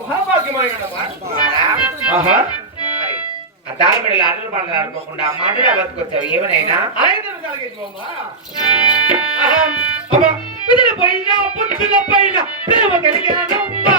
మహాభాగ్యమైనదమ్మా ఆహా దాని మీద ఆటలు పాటలు ఆడుకోకుండా మాటలు బతుకొచ్చావు ఏమనైనా ఆయుధం కలిగించమ్మా ఆహా అమ్మ విధుల పైన పుట్టుల పైన ప్రేమ కలిగినమ్మా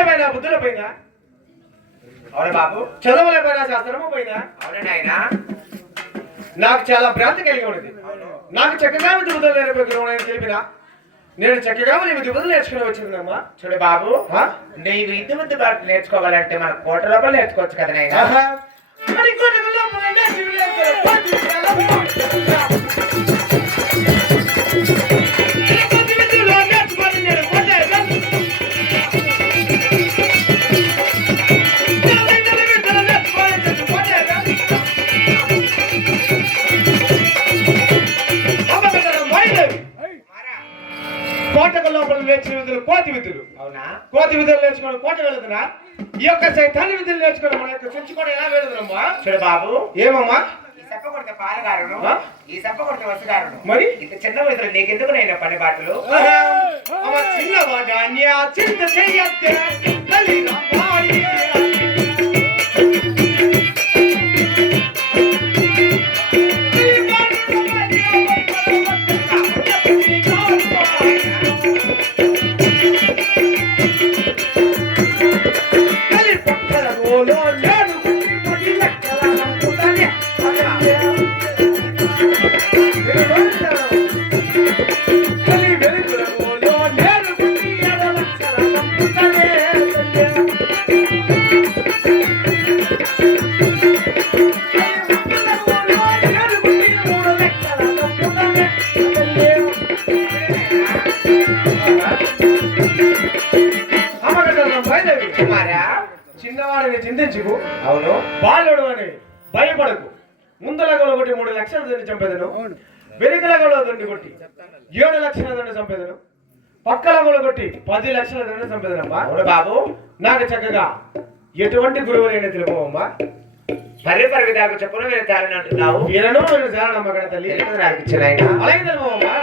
విద్యలపైన బుద్ధులపైన అవును బాబు? చదవలపైన శాస్త్రము పైన. అవును నాయనా? నాకు చాలా భ్రాంతి కలిగి ఉన్నది. నాకు చక్కగా బుద్ధులు నేర్పగలను తెలిపిన నేను చక్కగా విధి బుద్ధులు నేర్చుకుని వచ్చిందమ్మా. చూడు బాబు? నీవు ఇంటి ముందు నేర్చుకోవాలంటే మన కోట లోపల నేర్చుకోవచ్చు కదా ఆహా. మరి లోపల కోతి విధులు నేర్చుకోవడం కోట వెళుతున్నా ఈ యొక్క సైతాన్ని విధులు నేర్చుకోవడం మన యొక్క చుంచి కూడా ఎలా వెళుతున్నామ్మా చూడు బాబు. ఏమమ్మా? ఈ సప్ప కొడితే పాలగారును? ఈ సప్ప కొడితే వసగారును. మరి? ఇంత చిన్న వయసులో నీకెందుకు నేను పని బాటలు? న్యా చింత చెయ్యద్దే చిన్నవాడిని చింతించుకు. అవును. బాలుడు అని భయపడకు. ముందల ఒకటి మూడు లక్షల దండి చంపేదను. వెనుకల దండి కొట్టి ఏడు లక్షల దండి చంపేదను. పక్కల కొట్టి పది లక్షల దండి చంపేదనమ్మా బాబు. నాకు చక్కగా ఎటువంటి గురువులైన తెలుపమ్మా పరి పరి దాకా చెప్పులు మీరు తారని అంటున్నావు. ఈయనను నేను అక్కడ తల్లి. అలాగే తెలుపమ్మా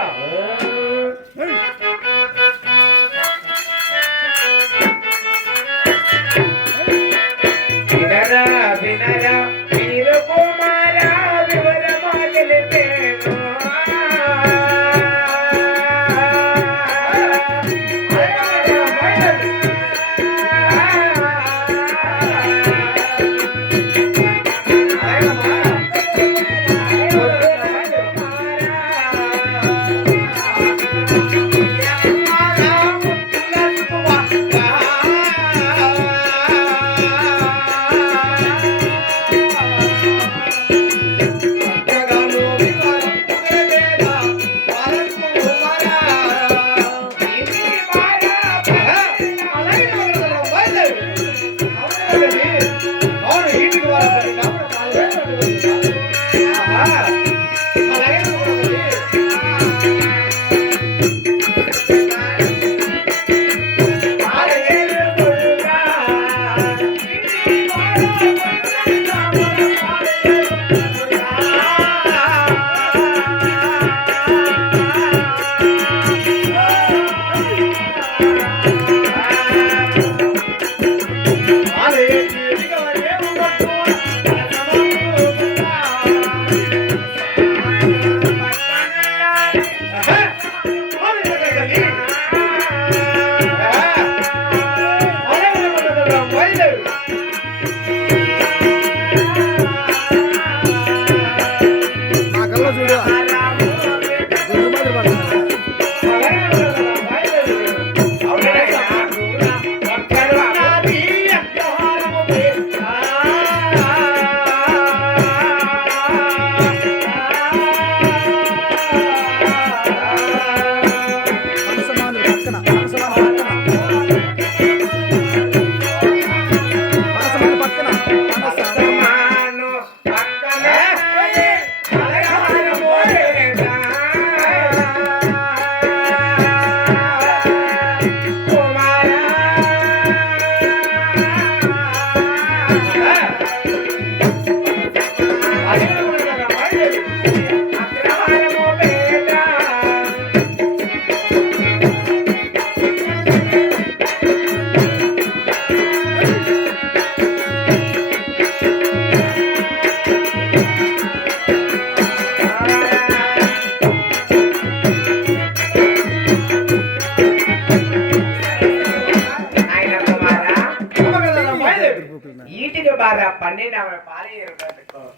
బాగా పన్నెండు పాలయేరు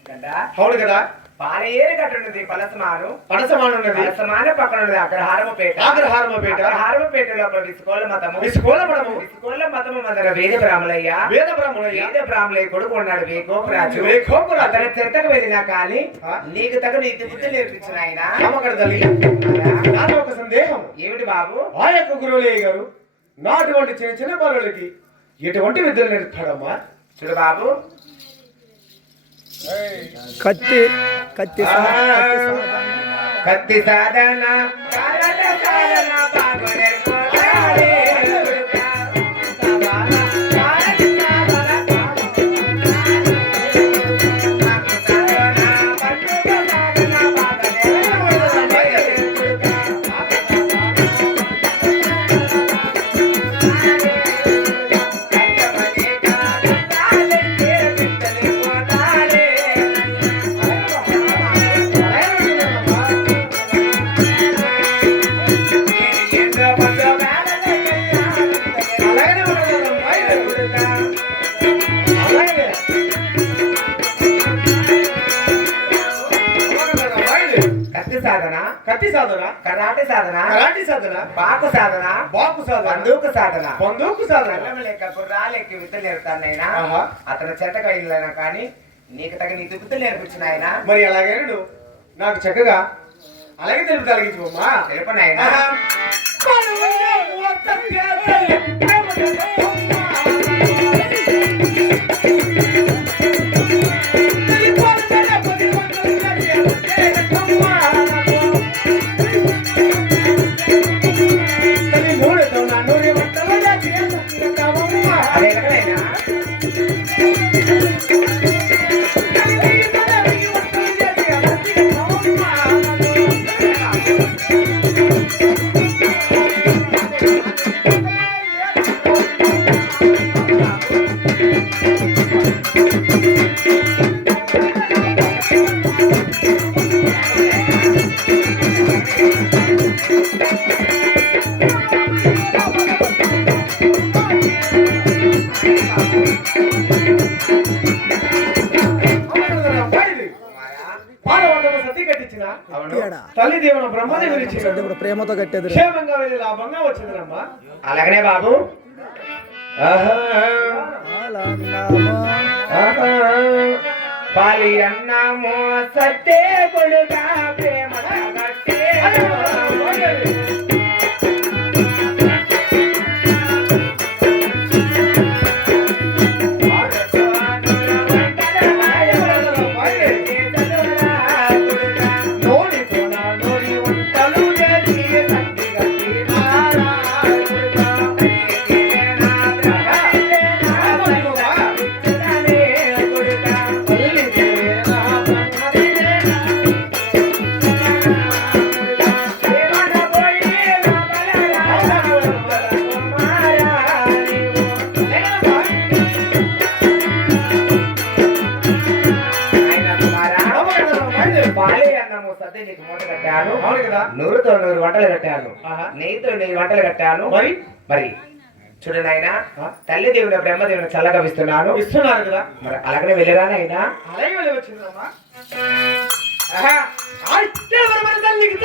కదా అవును కదా? పాలయేరు కట్టున్నది పలసమాను ఉన్నది పలసమాన పక్కన ఉన్నది అగ్రహారముపేట. అగ్రహారముపేట. అగ్రహారముపేట లోపల విసుకోల మతము. విసుకోల పడము విసుకోల మతము మదన వేద బ్రాహ్మణయ్య. వేద బ్రాహ్మణయ్య? వేద బ్రాహ్మణయ్య కొడుకు ఉన్నాడు వేకోపరాజు. వేకోపరాజు. అతని వెళ్ళినా కానీ? నీకు తగ నీతి బుద్ధి నేర్పించిన ఆయన. నాతో ఒక సందేహం. ఏమిటి బాబు? ఆ యొక్క గురువులయ్య గారు నా అటువంటి చిన్న చిన్న బాలులకి ఎటువంటి విద్యలు నేర్పుతాడమ్మా చూడు బాబు కత్తి కత్తి సా- కత్తి సాధన. కత్తి సాధన కరాటే సాధన కరాటి సాధన పాకు సాధన బాపు సాధన బందూకు సాధన బందూకు సాధన. లేక గుర్రాలెక్కి విద్య నేర్పుతానైనా. అతను వెళ్ళినా కానీ నీకు తగ్గ నీ దుబ్బుతు నేర్పించిన ఆయన మరి అలాగైనా నువ్వు నాకు చక్కగా అలాగే తెలుపు తొలగించమ్మా తెలుపనైనా ఇప్పుడు ప్రేమతో కట్టేది క్షేమంగా వెళ్ళి లాభంగా వచ్చిందమ్మా అలాగనే బాబు. పాలి అన్నము సత్తే కొడుగా పాలే అన్నము నీకు మూట కట్టాను. అవును కదా. నూరుతో నూరు వంటలు కట్టాను. ఆహా. నెయ్యితో నెయ్యి వంటలు కట్టాను. మరి? మరి చూడు నాయనా ఆ? తల్లి దేవుని బ్రహ్మదేవుని చల్లగా ఇస్తున్నాను ఇస్తున్నారు కదా. మరి అలాగనే వెళ్ళిరా నాయనా. అలాగే వెళ్ళి వచ్చిందమ్మా తల్లికి